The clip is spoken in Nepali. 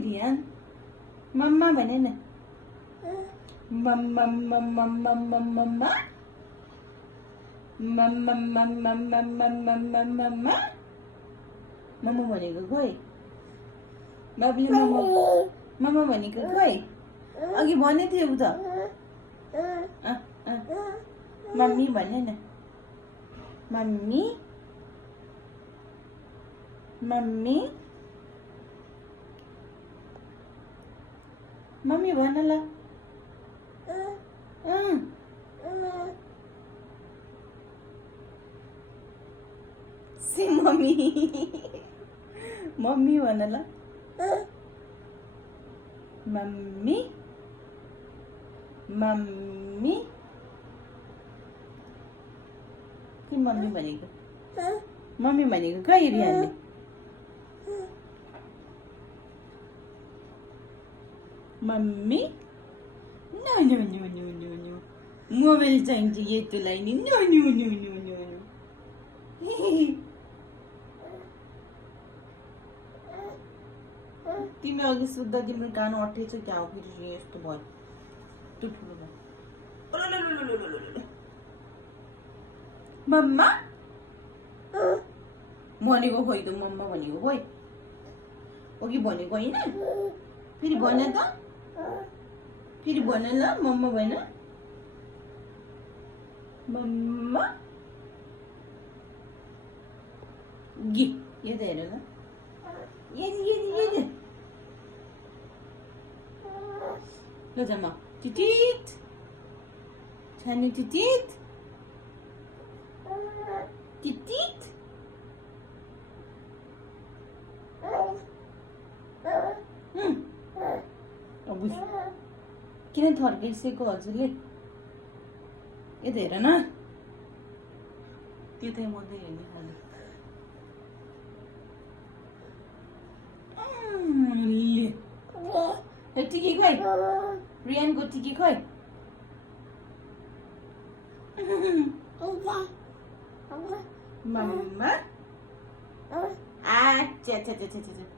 रियान मम्मा भने न मम्मा मम्मा मम्मा मम्मा मम्मा मम्मा मम्मा मम्मा मम्मा मम्मा भनेको खोइ बाबुले मम्मा मम्मा भनेको खोइ अघि भनेको थियो उ त मम्मी भन्ने न मम्मी मम्मी मम्मी भन ल से मम्मी मम्मी भन ल मम्मी मम्मी के मम्मी भनेको मम्मी भनेको खै रियानले mummy no no no no no no mobile चाहिन्छ यतोलाई नि no no no no no no तिमी अघि सुत्दा तिम्रो कान अटेछ क्या हो फेरि यस्तो भयो त्यो ठुलो भयो मम्मा भनेको खोइ त मम्मा भनेको खोइ अघि भनेको होइन फेरि भन त फेरि भन ल मम्मा भन मम्मा गी यो त हेर ल ये ल जम्मा टिटिट छानी टिटिट टिटिट किन थर्काइसकेको हजुरले यता हेर न त्यतै मात्रै हेर्ने खाले टिकी खोइ रियानको टिकी खोइ मम्मा अच्छा अच्छा अच्छा अच्छा